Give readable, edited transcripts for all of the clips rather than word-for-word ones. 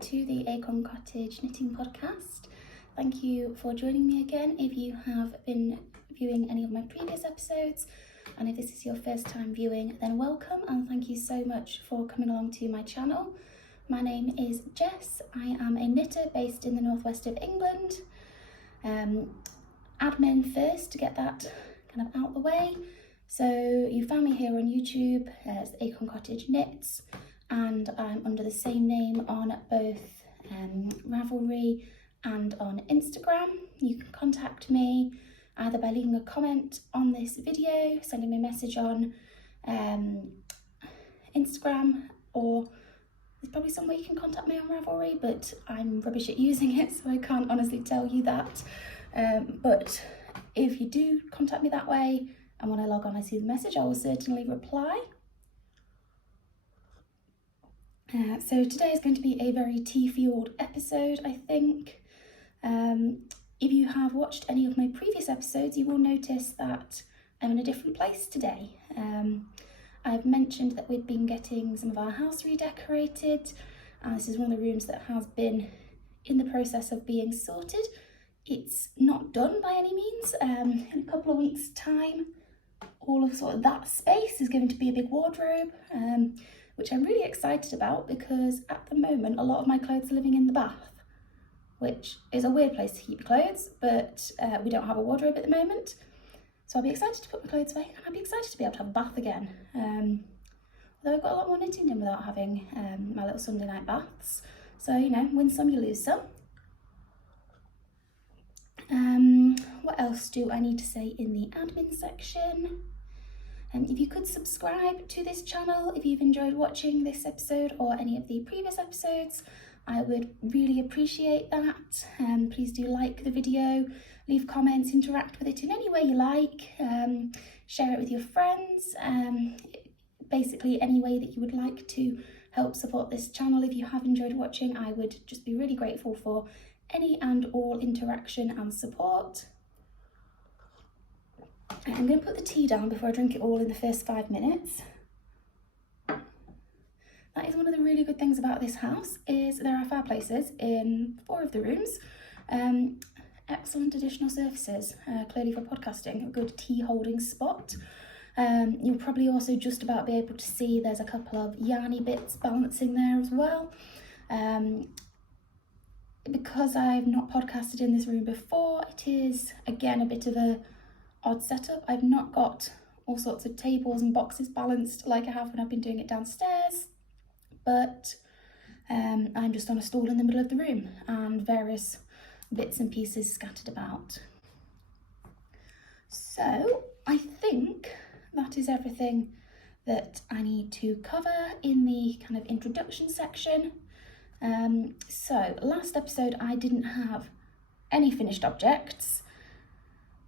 to the Acorn Cottage Knitting Podcast. Thank you for joining me again. If you have been viewing any of my previous episodes, and if this is your first time viewing, then welcome and thank you so much for coming along to my channel. My name is Jess. I am a knitter based in the northwest of England. Admin first to get that kind of out the way. So you found me here on YouTube as Acorn Cottage Knits, and I'm under the same name on both Ravelry and on Instagram. You can contact me either by leaving a comment on this video, sending me a message on Instagram, or there's probably some way you can contact me on Ravelry, but I'm rubbish at using it, so I can't honestly tell you that. But if you do contact me that way, and when I log on I see the message, I will certainly reply. So today is going to be a very tea-fueled episode, I think. If you have watched any of my previous episodes, you will notice that I'm in a different place today. I've mentioned that we've been getting some of our house redecorated, and this is one of the rooms that has been in the process of being sorted. It's not done by any means. In a couple of weeks' time, all of sort of that space is going to be a big wardrobe, which I'm really excited about because at the moment a lot of my clothes are living in the bath, which is a weird place to keep clothes, but we don't have a wardrobe at the moment. So I'll be excited to put my clothes away, and I'll be excited to be able to have a bath again. Although I've got a lot more knitting done without having my little Sunday night baths. So, you know, win some, you lose some. What else do I need to say in the admin section? If you could subscribe to this channel if you've enjoyed watching this episode or any of the previous episodes, I would really appreciate that. Please do like the video, leave comments, interact with it in any way you like, share it with your friends, basically any way that you would like to help support this channel. If you have enjoyed watching, I would just be really grateful for any and all interaction and support. I'm going to put the tea down before I drink it all in the first 5 minutes. That is one of the really good things about this house, is there are fireplaces in 4 of the rooms. Excellent additional surfaces, clearly for podcasting, a good tea holding spot. You'll probably also just about be able to see there's a couple of yarny bits balancing there as well. Because I've not podcasted in this room before, it is again a bit of a odd setup. I've not got all sorts of tables and boxes balanced like I have when I've been doing it downstairs, but I'm just on a stool in the middle of the room and various bits and pieces scattered about. So I think that is everything that I need to cover in the kind of introduction section. So last episode I didn't have any finished objects,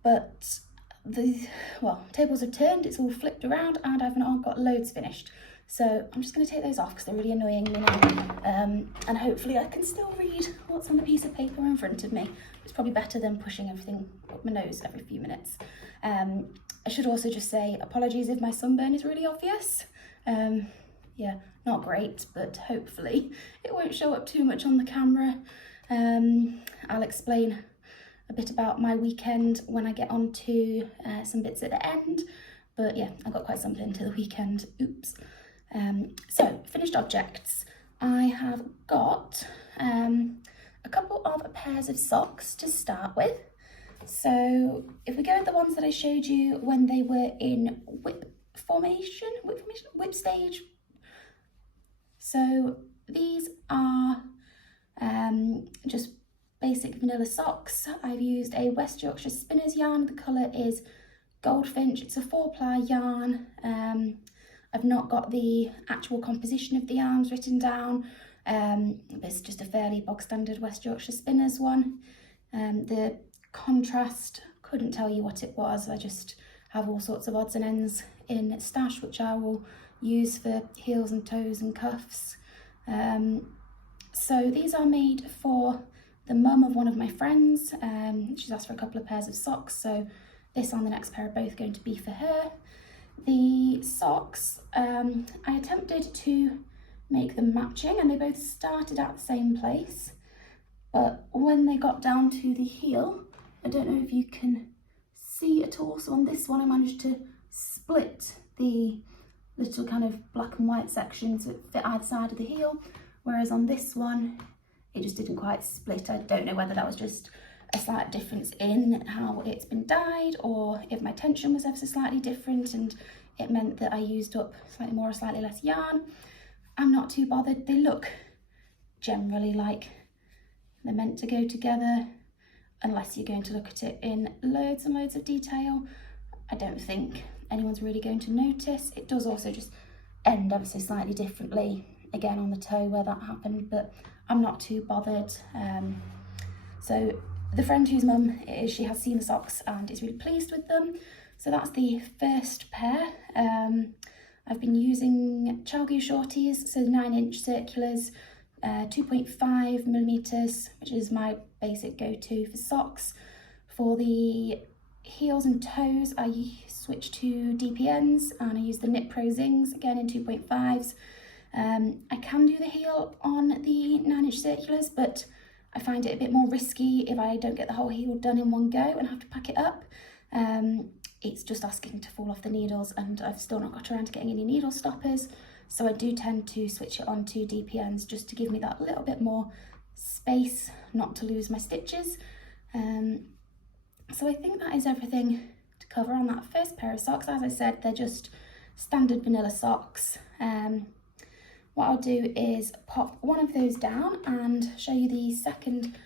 but tables are turned, it's all flipped around, and I've not got loads finished. So I'm just going to take those off because they're really annoying me now, and hopefully I can still read what's on the piece of paper in front of me. It's probably better than pushing everything up my nose every few minutes. I should also just say apologies if my sunburn is really obvious. Yeah, not great, but hopefully it won't show up too much on the camera. I'll explain a bit about my weekend when I get on to some bits at the end, but yeah, I got quite something to the weekend, oops. So finished objects, I have got a couple of pairs of socks to start with. So if we go with the ones that I showed you when they were in whip stage. So these are just basic vanilla socks. I've used a West Yorkshire Spinners yarn. The colour is goldfinch. It's a 4-ply yarn. I've not got the actual composition of the yarns written down. It's just a fairly bog standard West Yorkshire Spinners one. The contrast, couldn't tell you what it was. I just have all sorts of odds and ends in stash, which I will use for heels and toes and cuffs. So these are made for the mum of one of my friends. She's asked for a couple of pairs of socks, so this and the next pair are both going to be for her. The socks, I attempted to make them matching, and they both started at the same place. But when they got down to the heel, I don't know if you can see at all, so on this one I managed to split the little kind of black and white section so it fit either side of the heel, whereas on this one it just didn't quite split. I don't know whether that was just a slight difference in how it's been dyed, or if my tension was ever so slightly different and it meant that I used up slightly more or slightly less yarn. I'm not too bothered. They look generally like they're meant to go together, unless you're going to look at it in loads and loads of detail. I don't think anyone's really going to notice. It does also just end ever so slightly differently, again on the toe where that happened, but I'm not too bothered. So the friend whose mum it is, she has seen the socks and is really pleased with them. So that's the first pair. I've been using Chalgu shorties, so 9-inch circulars, 2.5 millimeters, which is my basic go-to for socks. For the heels and toes, I switch to DPNs and I use the Knit Pro Zings, again in 2.5s. I can do the heel on the 9-inch circulars, but I find it a bit more risky if I don't get the whole heel done in one go and have to pack it up. It's just asking to fall off the needles, and I've still not got around to getting any needle stoppers. So I do tend to switch it on to DPNs just to give me that little bit more space, not to lose my stitches. So I think that is everything to cover on that first pair of socks. As I said, they're just standard vanilla socks. What I'll do is pop one of those down and show you the second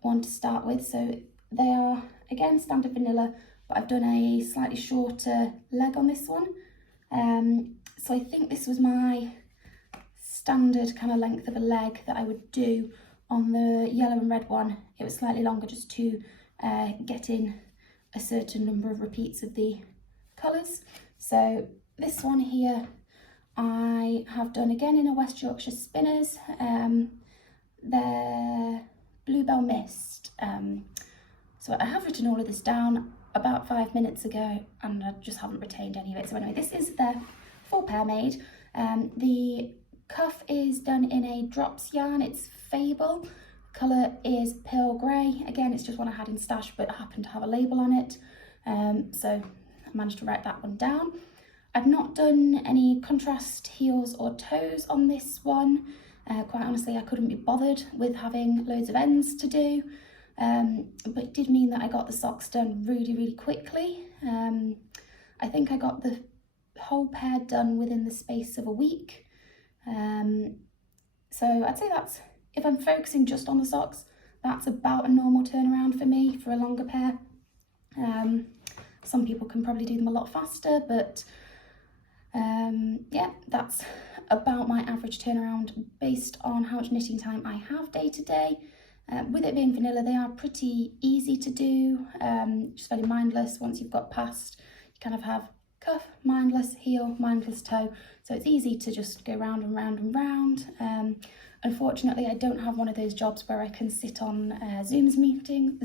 one to start with. So they are, again, standard vanilla, but I've done a slightly shorter leg on this one. So I think this was my standard kind of length of a leg that I would do. On the yellow and red one, it was slightly longer just to get in a certain number of repeats of the colours. So this one here I have done again in a West Yorkshire Spinners. They're Bluebell Mist. So I have written all of this down about 5 minutes ago and I just haven't retained any of it. So anyway, this is their full pair made. The cuff is done in a Drops yarn. It's Fabel. Colour is pearl grey. Again, it's just one I had in stash but happened to have a label on it. So I managed to write that one down. I've not done any contrast heels or toes on this one. Quite honestly, I couldn't be bothered with having loads of ends to do. But it did mean that I got the socks done really, really quickly. I think I got the whole pair done within the space of a week. So I'd say that's, if I'm focusing just on the socks, that's about a normal turnaround for me for a longer pair. Some people can probably do them a lot faster, but yeah, that's about my average turnaround based on how much knitting time I have day to day. With it being vanilla, they are pretty easy to do, just very mindless. Once you've got past, you kind of have cuff, mindless, heel, mindless toe. So it's easy to just go round and round and round. Unfortunately, I don't have one of those jobs where I can sit on Zoom meetings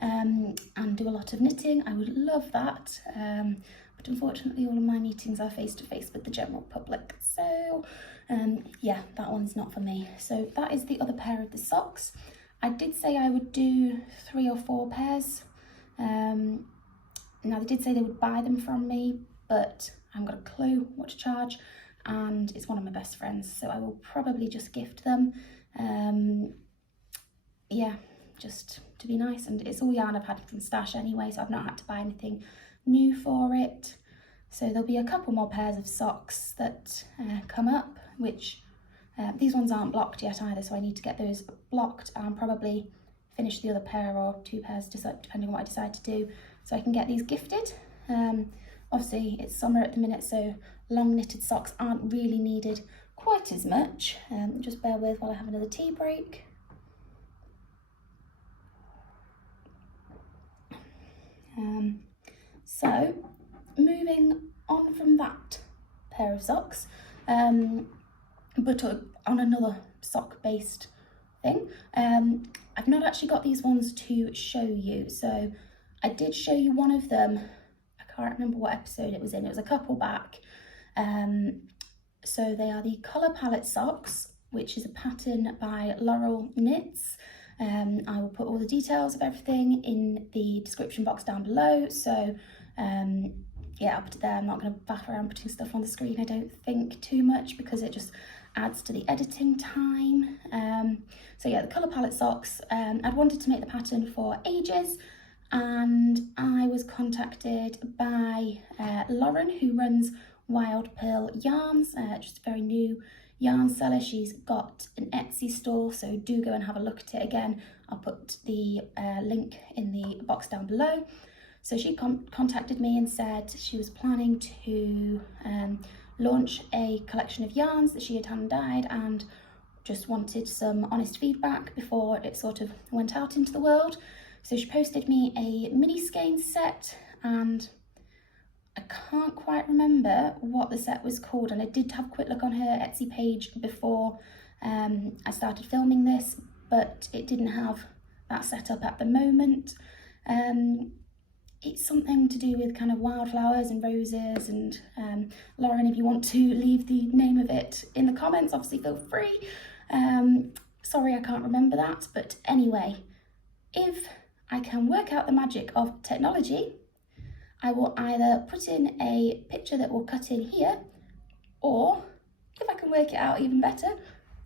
and do a lot of knitting. I would love that. But unfortunately, all of my meetings are face-to-face with the general public. So yeah, that one's not for me. So that is the other pair of the socks. I did say I would do 3 or 4 pairs. Now, they did say they would buy them from me, but I haven't got a clue what to charge, and it's one of my best friends, so I will probably just gift them. Yeah, just to be nice, and it's all yarn I've had from stash anyway, so I've not had to buy anything new for it. So there'll be a couple more pairs of socks that come up, which these ones aren't blocked yet either, so I need to get those blocked and probably finish the other pair or 2 pairs, depending on what I decide to do, so I can get these gifted. Obviously it's summer at the minute, so long knitted socks aren't really needed quite as much. Just bear with while I have another tea break. So moving on from that pair of socks, but on another sock based thing, I've not actually got these ones to show you. So I did show you one of them, I can't remember what episode it was in, it was a couple back, So they are the Colour Palette socks, which is a pattern by Laurel Knits. I will put all the details of everything in the description box down below. So yeah, I'll put it there. I'm not going to faff around putting stuff on the screen, I don't think, too much, because it just adds to the editing time. So yeah, the Colour Palette socks, I'd wanted to make the pattern for ages, and I was contacted by Lauren, who runs Wild Pearl Yarns, just a very new yarn seller. She's got an Etsy store, so do go and have a look at it. Again, I'll put the link in the box down below. So she contacted me and said she was planning to launch a collection of yarns that she had hand dyed, and just wanted some honest feedback before it sort of went out into the world. So she posted me a mini skein set, and I can't quite remember what the set was called, and I did have a quick look on her Etsy page before I started filming this, but it didn't have that set up at the moment. It's something to do with kind of wildflowers and roses, and Lauren, if you want to leave the name of it in the comments, obviously feel free. Sorry, I can't remember that, but anyway, if I can work out the magic of technology, I will either put in a picture that will cut in here, or if I can work it out even better,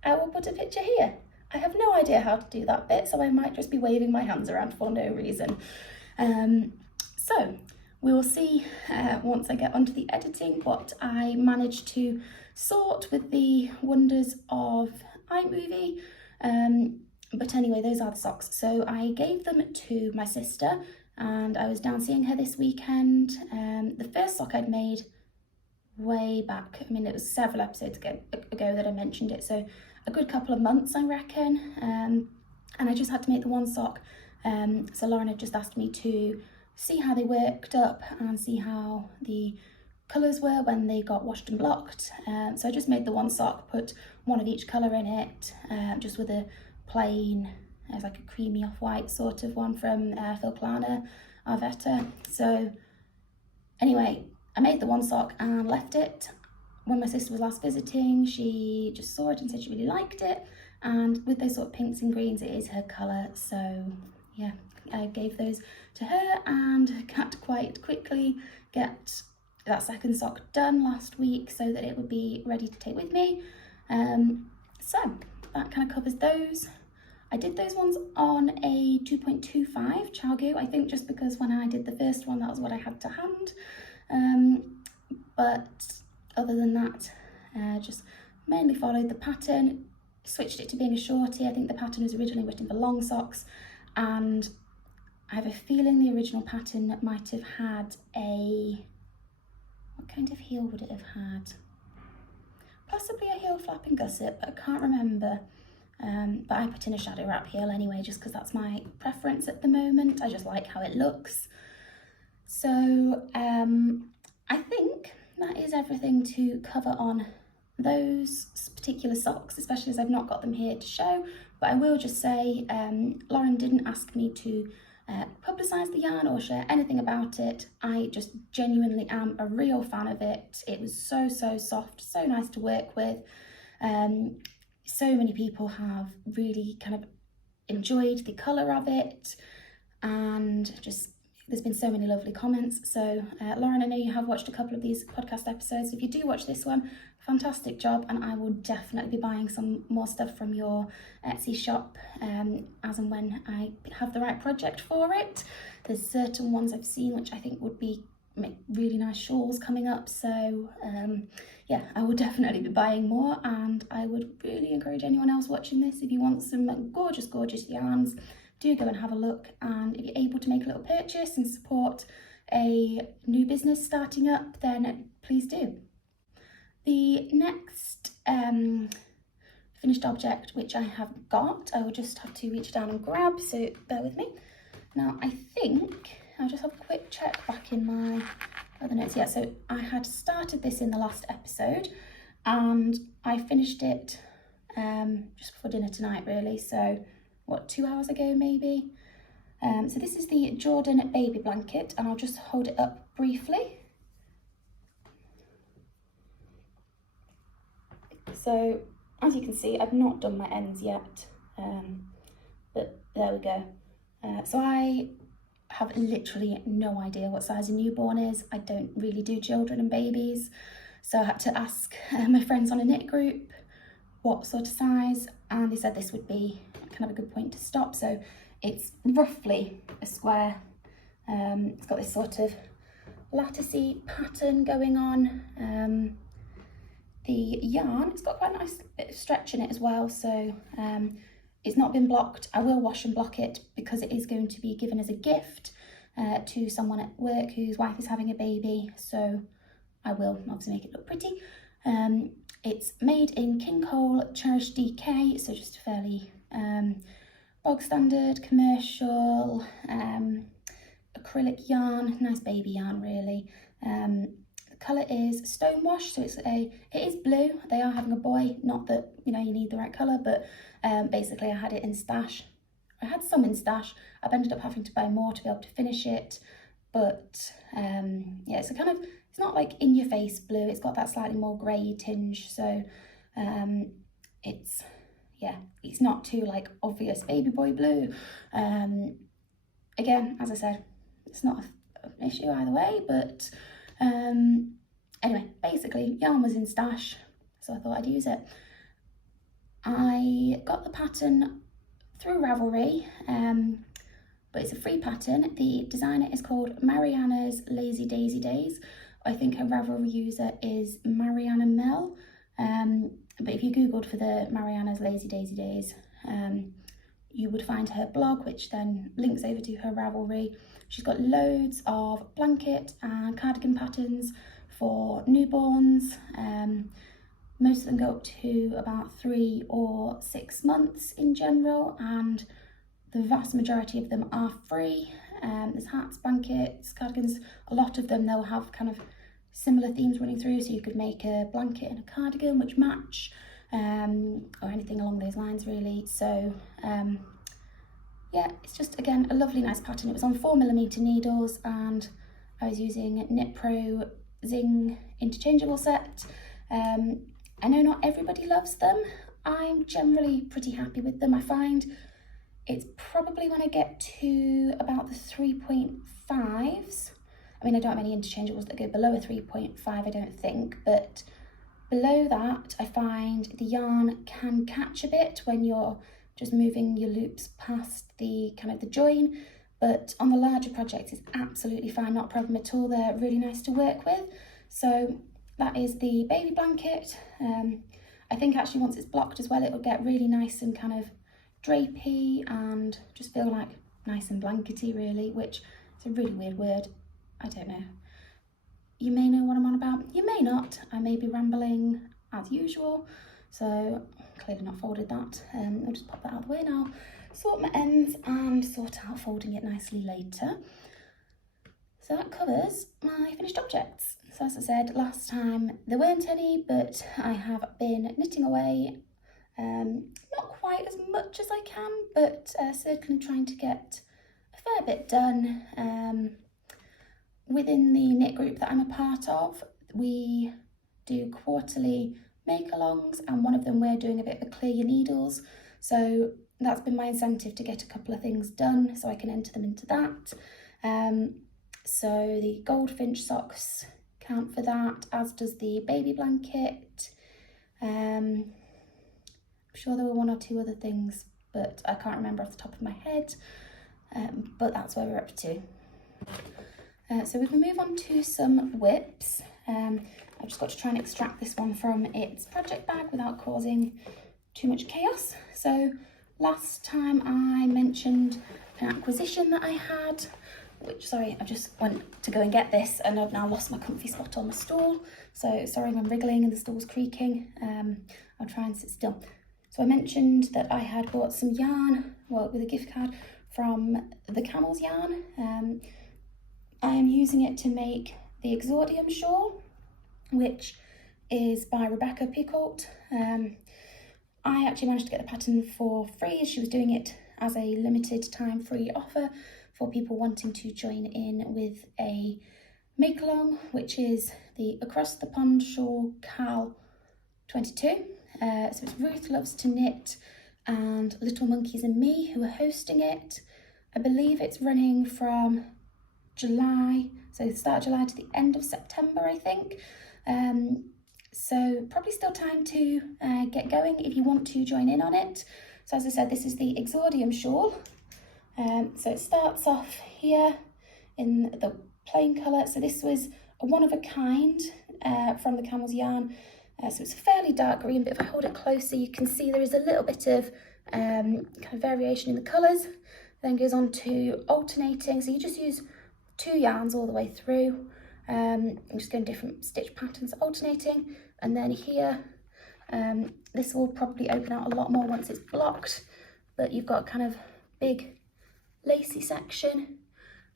I will put a picture here. I have no idea how to do that bit, so I might just be waving my hands around for no reason. So we will see once I get onto the editing what I managed to sort with the wonders of iMovie. But anyway, those are the socks. So I gave them to my sister, and I was down seeing her this weekend. The first sock I'd made way back, I mean, it was several episodes ago that I mentioned it, so a good couple of months, I reckon. And I just had to make the one sock. So Lauren had just asked me to see how they worked up and see how the colours were when they got washed and blocked. So I just made the one sock, put one of each colour in it, just with a plain, it was like a creamy off-white sort of one from Phil Klarner, Arvetta. So anyway, I made the one sock and left it. When my sister was last visiting, she just saw it and said she really liked it. And with those sort of pinks and greens, it is her colour. So yeah, I gave those to her and had to quite quickly get that second sock done last week so that it would be ready to take with me. So that kind of covers those. I did those ones on a 2.25 ChowGoo, I think, just because when I did the first one, that was what I had to hand. But other than that, just mainly followed the pattern, switched it to being a shorty. I think the pattern was originally written for long socks, and I have a feeling the original pattern might have had a, what kind of heel would it have had? Possibly a heel flap and gusset, but I can't remember. But I put in a shadow wrap heel anyway, just because that's my preference at the moment. I just like how it looks. So I think that is everything to cover on those particular socks, especially as I've not got them here to show. But I will just say, Lauren didn't ask me to publicise the yarn or share anything about it. I just genuinely am a real fan of it. It was so soft, so nice to work with. So many people have really kind of enjoyed the colour of it, and just there's been so many lovely comments. So Lauren, I know you have watched a couple of these podcast episodes. If you do watch this one, fantastic job, and I will definitely be buying some more stuff from your Etsy shop as and when I have the right project for it. There's certain ones I've seen which I think would be make really nice shawls coming up, so yeah, I will definitely be buying more, and I would really encourage anyone else watching this, if you want some gorgeous yarns, do go and have a look. And if you're able to make a little purchase and support a new business starting up, then please do. The next finished object which I have got, I will just have to reach down and grab, so bear with me. Now I think I'll just have a quick check back in my other notes. Yeah, so I had started this in the last episode and I finished it just before dinner tonight, really. So what, 2 hours ago maybe? So this is the Jordan baby blanket, and I'll just hold it up briefly. So as you can see, I've not done my ends yet, but there we go. So I have literally no idea what size a newborn is. I don't really do children and babies, so I had to ask my friends on a knit group what sort of size, and they said this would be kind of a good point to stop. So it's roughly a square. It's got this sort of latticey pattern going on. The yarn, it's got quite a nice bit of stretch in it as well, so it's not been blocked. I will wash and block it because it is going to be given as a gift to someone at work whose wife is having a baby, so I will obviously make it look pretty. It's made in King Cole Cherish DK, so just a fairly bog standard commercial acrylic yarn, nice baby yarn really. The colour is stonewash, so it is blue. They are having a boy, not that you need the right colour, but basically I had it in stash. I had some in stash. I've ended up having to buy more to be able to finish it, but yeah, it's it's not like in your face blue. It's got that slightly more grey tinge, so it's not too like obvious baby boy blue. Again, as I said, it's not an issue either way, but anyway, basically yarn was in stash, so I thought I'd use it. I got the pattern through Ravelry, but it's a free pattern. The designer is called Mariana's Lazy Daisy Days. I think her Ravelry user is Mariana Mel, but if you googled for the Mariana's Lazy Daisy Days, you would find her blog, which then links over to her Ravelry. She's got loads of blanket and cardigan patterns for newborns. Most of them go up to about 3 or 6 months in general, and the vast majority of them are free. There's hats, blankets, cardigans. A lot of them they'll have kind of similar themes running through, so you could make a blanket and a cardigan which match, or anything along those lines really. So yeah, it's just again a lovely nice pattern. It was on 4mm needles, and I was using Knit Pro Zing interchangeable set. I know not everybody loves them. I'm generally pretty happy with them. I find it's probably when I get to about the 3.5s. I mean, I don't have any interchangeables that go below a 3.5, I don't think, but below that, I find the yarn can catch a bit when you're just moving your loops past the kind of the join, but on the larger projects, it's absolutely fine, not a problem at all. They're really nice to work with. So that is the baby blanket. I think actually once it's blocked as well, it will get really nice and kind of drapey and just feel like nice and blankety really, which is a really weird word. I don't know. You may know what I'm on about, you may not. I may be rambling as usual, so clearly not folded that. I'll just pop that out of the way now, sort my ends and sort out folding it nicely later. So that covers my finished objects. So as I said last time, there weren't any, but I have been knitting away, not quite as much as I can, but certainly trying to get a fair bit done. Within the knit group that I'm a part of, we do quarterly make-alongs, and one of them we're doing a bit of a clear your needles. So that's been my incentive to get a couple of things done so I can enter them into that. So the goldfinch socks count for that, as does the baby blanket. I'm sure there were 1 or 2 other things, but I can't remember off the top of my head. But that's where we're up to. So we can move on to some whips. I've just got to try and extract this one from its project bag without causing too much chaos. So last time I mentioned an acquisition that I had, which, sorry, I just went to go and get this and I've now lost my comfy spot on the stool. So sorry if I'm wriggling and the stool's creaking. I'll try and sit still. So I mentioned that I had bought some yarn, well, with a gift card from the Camels Yarn. I am using it to make the Exordium Shawl, which is by Rebecca Picoult. I actually managed to get the pattern for free. She was doing it as a limited time free offer for people wanting to join in with a make along, which is the Across the Pond Shawl Cal 22. So it's Ruth Loves to Knit and Little Monkeys and Me who are hosting it. I believe it's running from July, so the start of July to the end of September, I think. So probably still time to get going if you want to join in on it. So as I said, this is the Exordium Shawl. So it starts off here in the plain colour. So this was a one of a kind from the Camels Yarn. So it's a fairly dark green, but if I hold it closer, you can see there is a little bit of kind of variation in the colours. Then goes on to alternating. So you just use 2 yarns all the way through. I'm just going different stitch patterns, alternating. And then here, this will probably open out a lot more once it's blocked, but you've got kind of big lacy section.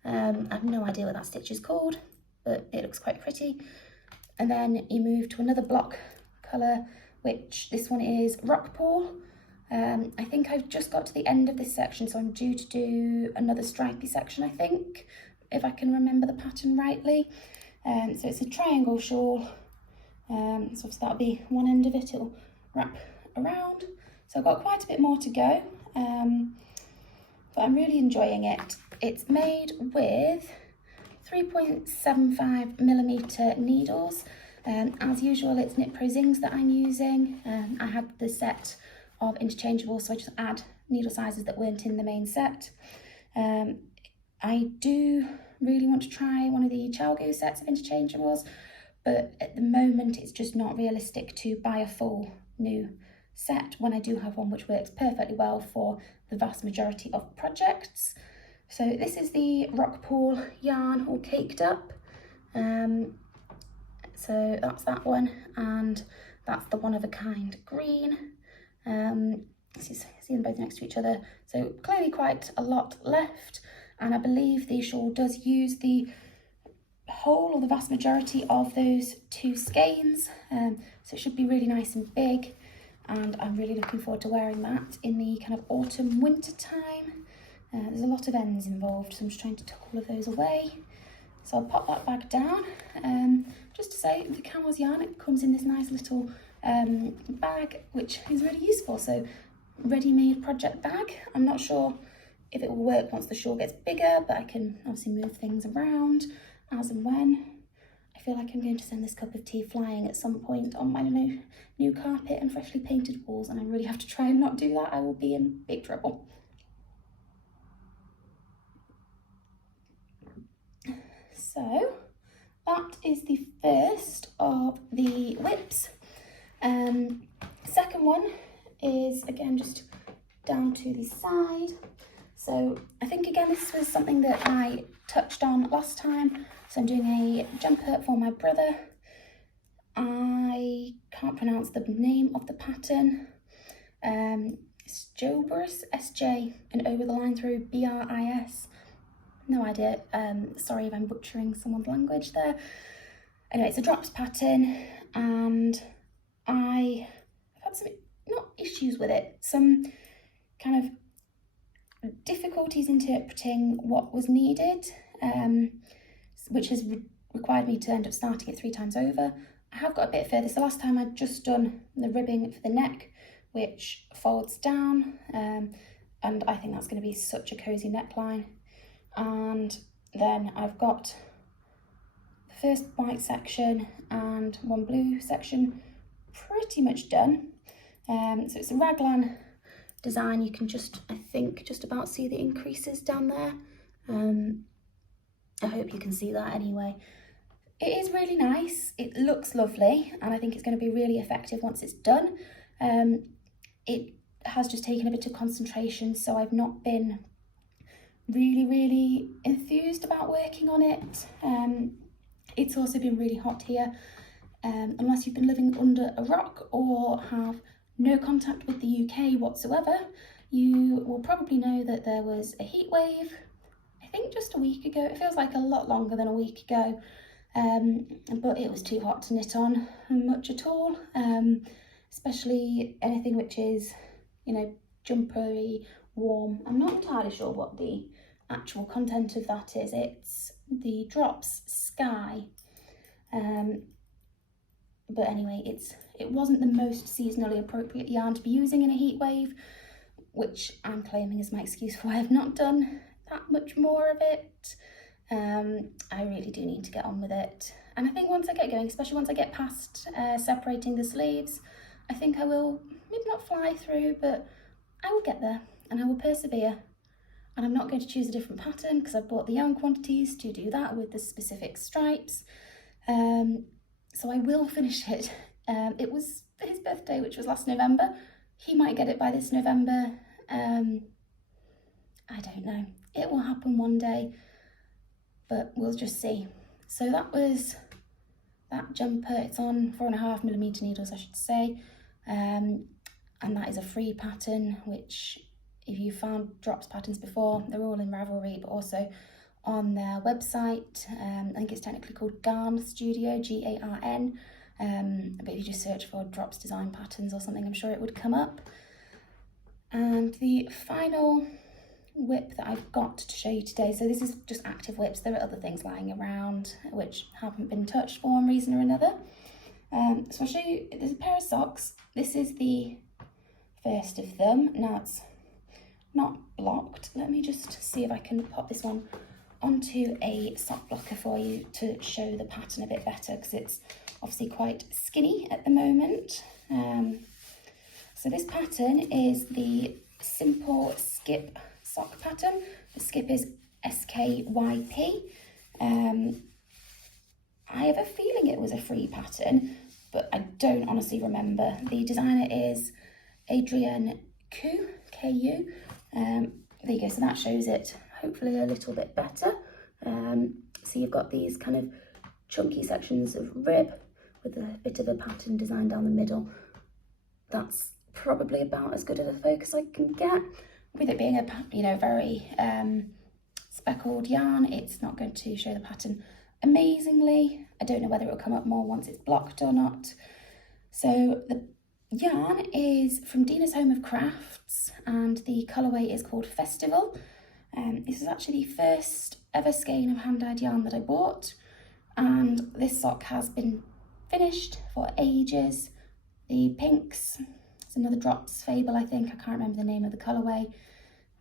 I have no idea what that stitch is called, but it looks quite pretty. And then you move to another block colour, which this one is Rock Pool. I think I've just got to the end of this section, so I'm due to do another stripy section, I think, if I can remember the pattern rightly. So it's a triangle shawl, so obviously that'll be one end of it, it'll wrap around. So I've got quite a bit more to go, but I'm really enjoying it. It's made with 3.75mm needles. As usual, it's Knit Pro Zings that I'm using. I had the set of interchangeable, so I just add needle sizes that weren't in the main set. I do really want to try one of the Chalgo sets of interchangeables, but at the moment it's just not realistic to buy a full new set when I do have one which works perfectly well for the vast majority of projects. So this is the Rock Pool yarn all caked up. So that's that one, and that's the one of a kind green. See them both next to each other. So clearly quite a lot left, and I believe the shawl does use the whole or the vast majority of those 2 skeins. So it should be really nice and big, and I'm really looking forward to wearing that in the kind of autumn winter time. There's a lot of ends involved, so I'm just trying to tuck all of those away. So I'll pop that bag down. Just to say, the Camels Yarn, it comes in this nice little bag, which is really useful. So ready-made project bag. I'm not sure if it will work once the shawl gets bigger, but I can obviously move things around as and when. I feel like I'm going to send this cup of tea flying at some point on my new carpet and freshly painted walls, and I really have to try and not do that. I will be in big trouble. So that is the first of the whips. Second one is again just down to the side. So I think again this was something that I touched on last time. So I'm doing a jumper for my brother. I can't pronounce the name of the pattern. Sjobris, SJ and O with a line through, BRIS. No idea. Sorry if I'm butchering someone's language there. Anyway, it's a drops pattern, and I have had some, not issues with it, some kind of difficulties interpreting what was needed, which has required me to end up starting it 3 times over. I have got a bit further. So last time I'd just done the ribbing for the neck, which folds down, and I think that's going to be such a cozy neckline. And then I've got the first white section and one blue section pretty much done. So it's a raglan design. You can just, I think, just about see the increases down there. I hope you can see that anyway. It is really nice. It looks lovely, and I think it's going to be really effective once it's done. It has just taken a bit of concentration, so I've not been really enthused about working on it. It's also been really hot here. Unless you've been living under a rock or have no contact with the UK whatsoever, you will probably know that there was a heat wave, I think just a week ago. It feels like a lot longer than a week ago, but it was too hot to knit on much at all, especially anything which is, you know, jumpery, warm. I'm not entirely sure what the actual content of that is. It's the Drops Sky, But anyway, it wasn't the most seasonally appropriate yarn to be using in a heat wave, which I'm claiming is my excuse for why I've not done that much more of it. I really do need to get on with it. And I think once I get going, especially once I get past separating the sleeves, I think I will, maybe not fly through, but I will get there and I will persevere. And I'm not going to choose a different pattern because I've bought the yarn quantities to do that with the specific stripes. So I will finish it. It was his birthday, which was last November. He might get it by this November. I don't know. It will happen one day, but we'll just see. So that was that jumper. It's on 4.5mm needles, I should say. And that is a free pattern, which if you found Drops patterns before, they're all in Ravelry, but also on their website. I think it's technically called Garn Studio, Garn. But if you just search for DropsDesign patterns or something, I'm sure it would come up. And the final whip that I've got to show you today, so this is just active whips. There are other things lying around which haven't been touched for one reason or another. So I'll show you, there's a pair of socks. This is the first of them. Now it's not blocked. Let me just see if I can pop this one onto a sock blocker for you to show the pattern a bit better, because it's obviously quite skinny at the moment. So this pattern is the simple skip sock pattern. The skip is SKYP. I have a feeling it was a free pattern, but I don't honestly remember. The designer is Adrienne Ku, K-U. There you go, so that shows it hopefully a little bit better. So you've got these kind of chunky sections of rib with a bit of a pattern design down the middle. That's probably about as good of a focus I can get. With it being a very speckled yarn, it's not going to show the pattern amazingly. I don't know whether it'll come up more once it's blocked or not. So the yarn is from Dina's Home of Crafts and the colourway is called Festival. This is actually the first ever skein of hand-dyed yarn that I bought, and this sock has been finished for ages. The pinks, it's another Drops Fabel, I think. I can't remember the name of the colourway.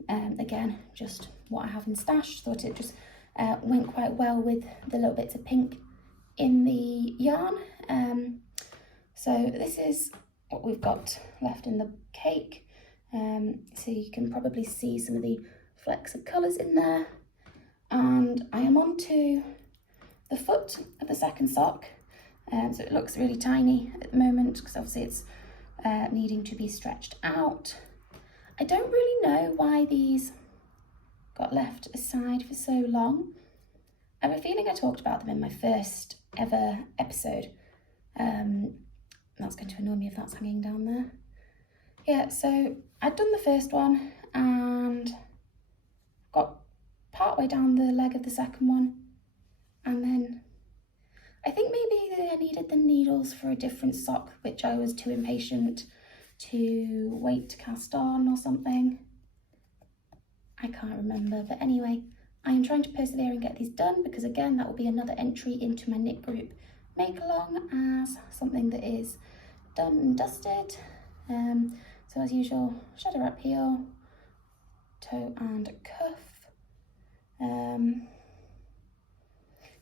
Again, just what I have in stash. Thought it just went quite well with the little bits of pink in the yarn. So this is what we've got left in the cake. So you can probably see some of the flecks of colours in there. And I am on to the foot of the second sock. So it looks really tiny at the moment because obviously it's needing to be stretched out. I don't really know why these got left aside for so long. I have a feeling I talked about them in my first ever episode. That's going to annoy me if that's hanging down there. Yeah, so I'd done the first one and got part way down the leg of the second one, and then I think maybe I needed the needles for a different sock, which I was too impatient to wait to cast on or something. I can't remember, but anyway, I am trying to persevere and get these done because again, that will be another entry into my knit group make along as something that is done and dusted. So as usual, shadow wrap heel, toe and cuff.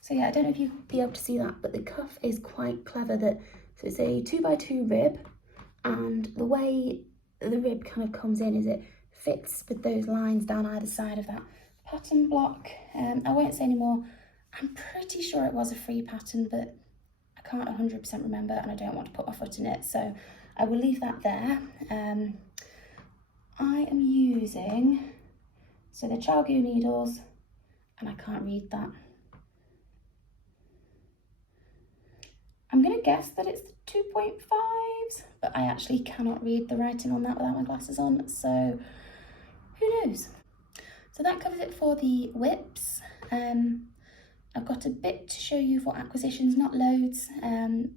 So yeah, I don't know if you'll be able to see that, but the cuff is quite clever. So it's a 2x2 rib, and the way the rib kind of comes in is it fits with those lines down either side of that pattern block. I won't say any more. I'm pretty sure it was a free pattern, but I can't 100% remember and I don't want to put my foot in it, so I will leave that there. I am using, so the Chalgu needles, and I can't read that. I'm going to guess that it's the 2.5s, but I actually cannot read the writing on that without my glasses on, so who knows? So that covers it for the whips. I've got a bit to show you for acquisitions, not loads,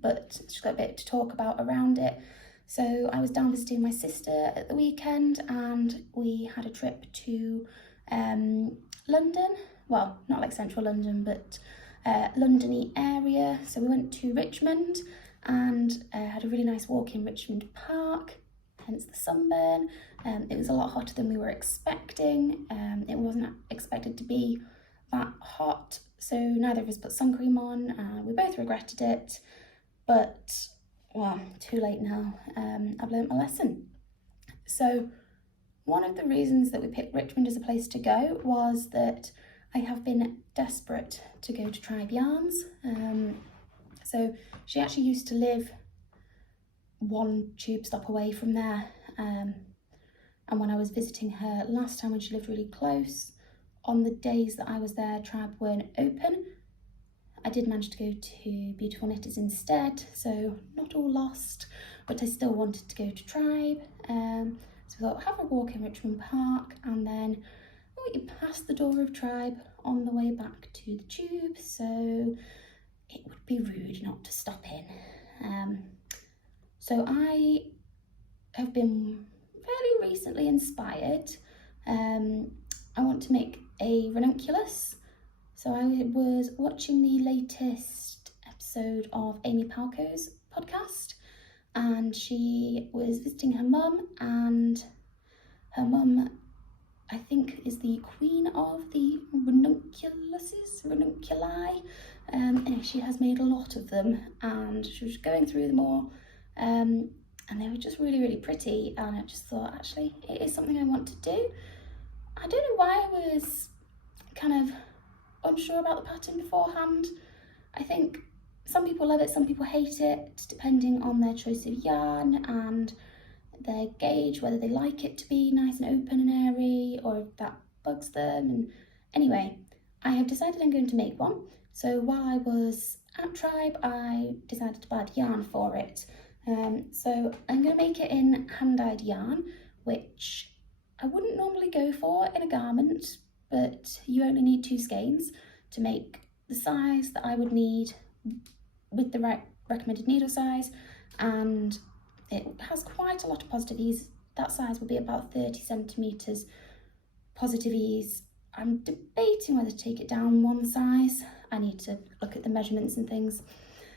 but just got a bit to talk about around it. So I was down visiting my sister at the weekend and we had a trip to London. Well, not like central London, but London-y area. So we went to Richmond and had a really nice walk in Richmond Park, hence the sunburn. It was a lot hotter than we were expecting. It wasn't expected to be that hot, so neither of us put sun cream on. We both regretted it, but well, too late now. I've learnt my lesson. So one of the reasons that we picked Richmond as a place to go was that I have been desperate to go to Tribe Yarns. So she actually used to live one tube stop away from there. And when I was visiting her last time when she lived really close, on the days that I was there, Tribe weren't open. I did manage to go to Beautiful Knitters instead, so not all lost, but I still wanted to go to Tribe. So I thought, have a walk in Richmond Park, and then you pass the door of Tribe on the way back to the tube, so it would be rude not to stop in. So I have been fairly recently inspired. I want to make a ranunculus. So I was watching the latest episode of Amy Palco's podcast, and she was visiting her mum, and her mum, I think, is the queen of the ranunculi. And she has made a lot of them, and she was going through them all, and they were just really, really pretty, and I just thought, actually, it is something I want to do. I don't know why I was kind of unsure about the pattern beforehand. I think some people love it, some people hate it, depending on their choice of yarn and their gauge, whether they like it to be nice and open and airy, or if that bugs them. And anyway, I have decided I'm going to make one. So while I was at Tribe, I decided to buy yarn for it. So I'm going to make it in hand-dyed yarn, which I wouldn't normally go for in a garment, but you only need 2 skeins to make the size that I would need with the right recommended needle size, and it has quite a lot of positive ease. That size will be about 30 centimetres positive ease. I'm debating whether to take it down one size. I need to look at the measurements and things.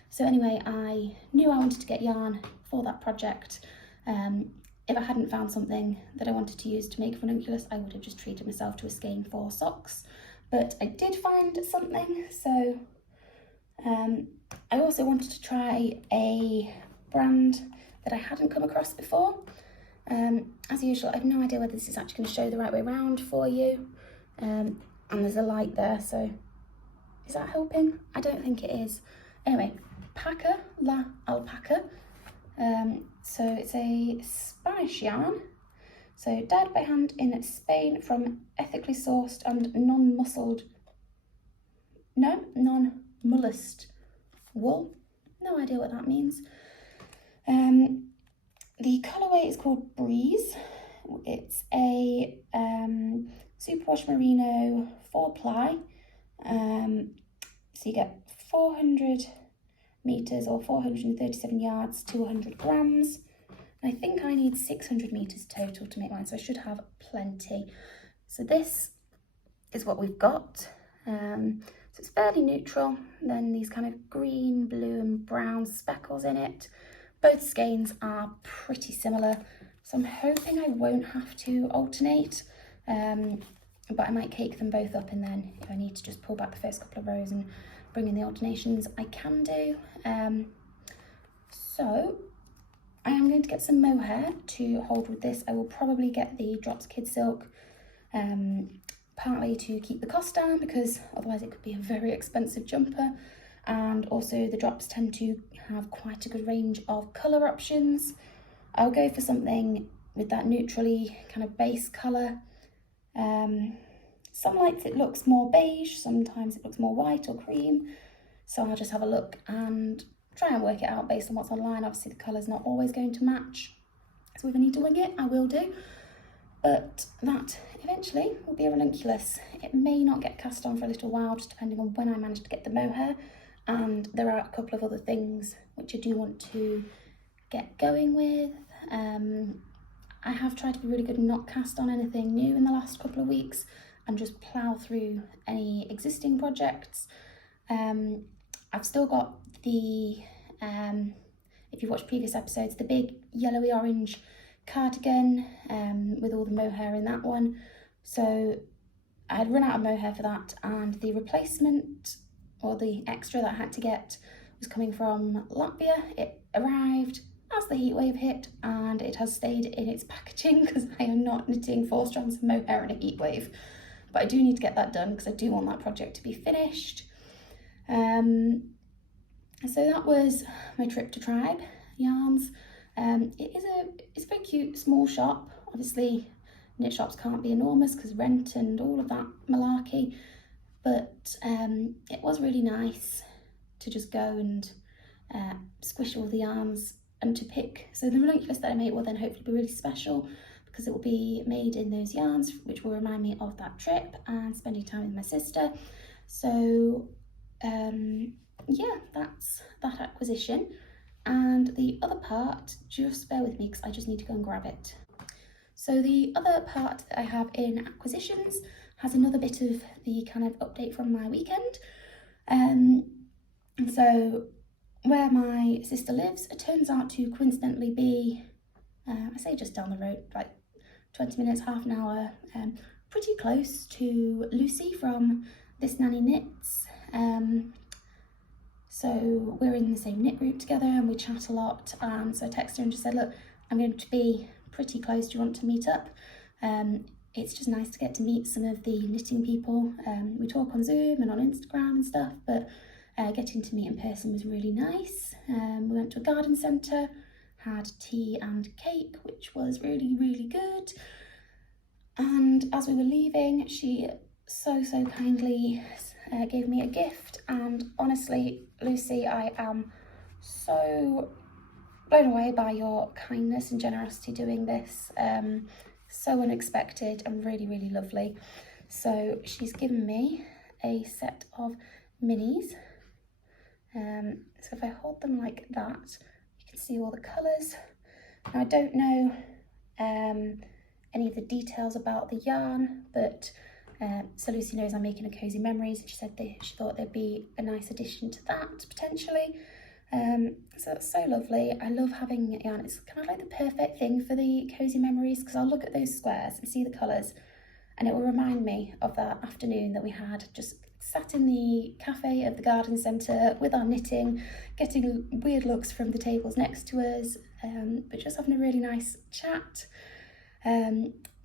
So anyway, I knew I wanted to get yarn for that project. If I hadn't found something that I wanted to use to make a ranunculus, I would have just treated myself to a skein for socks. But I did find something, so I also wanted to try a brand that I hadn't come across before. As usual, I have no idea whether this is actually going to show the right way around for you. And there's a light there, so is that helping? I don't think it is. Anyway, Paca La Alpaca. So it's a Spanish yarn, so dyed by hand in Spain from ethically sourced and non-mussed wool. No idea what that means. The colourway is called Breeze. It's a superwash merino 4-ply. So you get 400 metres or 437 yards to 100 grams. And I think I need 600 metres total to make mine, so I should have plenty. So this is what we've got. So it's fairly neutral. Then these kind of green, blue and brown speckles in it. Both skeins are pretty similar, so I'm hoping I won't have to alternate, but I might cake them both up, and then if I need to just pull back the first couple of rows and bring in the alternations, I can do. So I am going to get some mohair to hold with this. I will probably get the Drops Kid Silk, partly to keep the cost down, because otherwise it could be a very expensive jumper. And also the Drops tend to have quite a good range of colour options. I'll go for something with that neutrally kind of base colour. Some nights it looks more beige, sometimes it looks more white or cream. So I'll just have a look and try and work it out based on what's online. Obviously the colour's not always going to match, so if I need to wing it, I will do. But that eventually will be a ranunculus. It may not get cast on for a little while, just depending on when I manage to get the mohair. And there are a couple of other things which I do want to get going with. I have tried to be really good and not cast on anything new in the last couple of weeks and just plough through any existing projects. I've still got the if you've watched previous episodes, the big yellowy orange cardigan with all the mohair in that one. So I had run out of mohair for that, and the replacement, or the extra that I had to get, was coming from Latvia. It arrived as the heat wave hit, and it has stayed in its packaging because I am not knitting 4 strands of mohair in a heat wave. But I do need to get that done because I do want that project to be finished. So that was my trip to Tribe Yarns. It's a very cute small shop. Obviously knit shops can't be enormous because rent and all of that malarkey, but it was really nice to just go and squish all the yarns and to pick. So the ranunculus that I made will then hopefully be really special because it will be made in those yarns, which will remind me of that trip and spending time with my sister. So yeah, that's that acquisition. And the other part, just bear with me because I just need to go and grab it. So the other part that I have in acquisitions has another bit of the kind of update from my weekend. And so where my sister lives, it turns out to coincidentally be, I say just down the road, like 20 minutes, half an hour, pretty close to Lucy from This Nanny Knits. So we're in the same knit group together and we chat a lot. So I texted her and just said, look, I'm going to be pretty close, do you want to meet up? It's just nice to get to meet some of the knitting people. We talk on Zoom and on Instagram and stuff, but getting to meet in person was really nice. We went to a garden centre, had tea and cake, which was really, really good. And as we were leaving, she so kindly gave me a gift, and honestly, Lucy, I am so blown away by your kindness and generosity doing this. So unexpected and really, really lovely. So she's given me a set of minis. So if I hold them like that, you can see all the colours. Now I don't know any of the details about the yarn, but so Lucy knows I'm making a Cozy Memories, and she said she thought there'd be a nice addition to that potentially. So that's so lovely. I love having yarn. It's kind of like the perfect thing for the Cozy Memories because I'll look at those squares and see the colours, and it will remind me of that afternoon that we had just sat in the cafe of the garden centre with our knitting, getting weird looks from the tables next to us, but just having a really nice chat.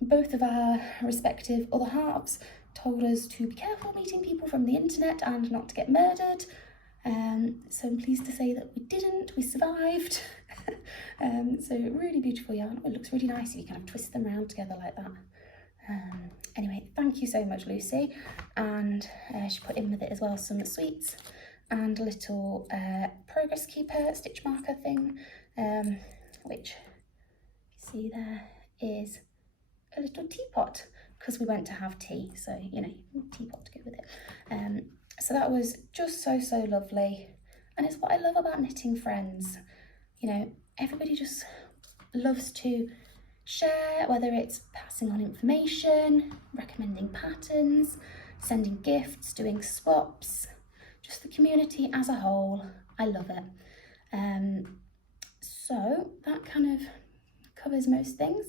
Both of our respective other halves told us to be careful meeting people from the internet and not to get murdered. So I'm pleased to say that we didn't, we survived. So really beautiful yarn. It looks really nice if you kind of twist them around together like that. Anyway, thank you so much, Lucy. And she put in with it as well some sweets and a little progress keeper stitch marker thing, which you see there is a little teapot because we went to have tea, so you know, teapot to go with it. So that was just so lovely, and it's what I love about knitting friends. You know, everybody just loves to share, whether it's passing on information, recommending patterns, sending gifts, doing swaps, just the community as a whole. I love it. So that kind of covers most things.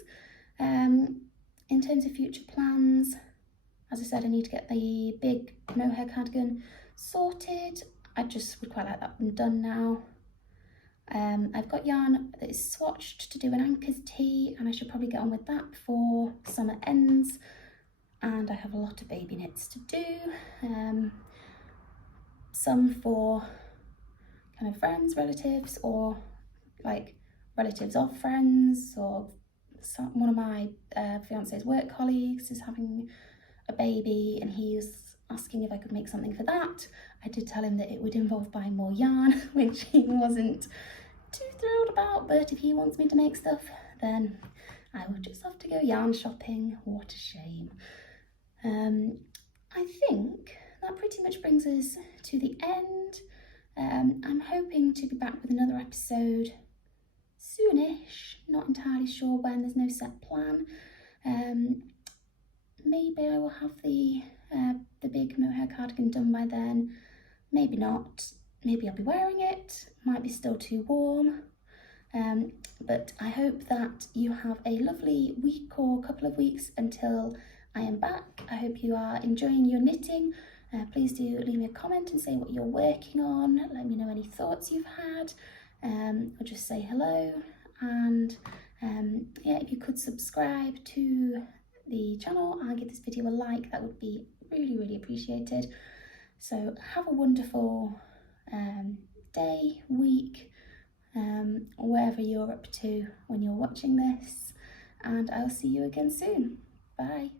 In terms of future plans, as I said, I need to get the big mohair cardigan sorted. I just would quite like that one done now. I've got yarn that is swatched to do an anchors tee, and I should probably get on with that before summer ends. And I have a lot of baby knits to do. Some for kind of friends, relatives, or like relatives of friends, or one of my fiance's work colleagues is having a baby and he was asking if I could make something for that. I did tell him that it would involve buying more yarn, which he wasn't too thrilled about, but if he wants me to make stuff, then I will just have to go yarn shopping. What a shame. I think that pretty much brings us to the end. I'm hoping to be back with another episode soonish, not entirely sure when, there's no set plan. Maybe I will have the big mohair cardigan done by then, maybe not, maybe I'll be wearing it, might be still too warm. But I hope that you have a lovely week or couple of weeks until I am back. I hope you are enjoying your knitting. Please do leave me a comment and say what you're working on. Let me know any thoughts you've had, or just say hello. And yeah, if you could subscribe to the channel and give this video a like, that would be really, really appreciated. So have a wonderful day, week, wherever you're up to when you're watching this, and I'll see you again soon. Bye.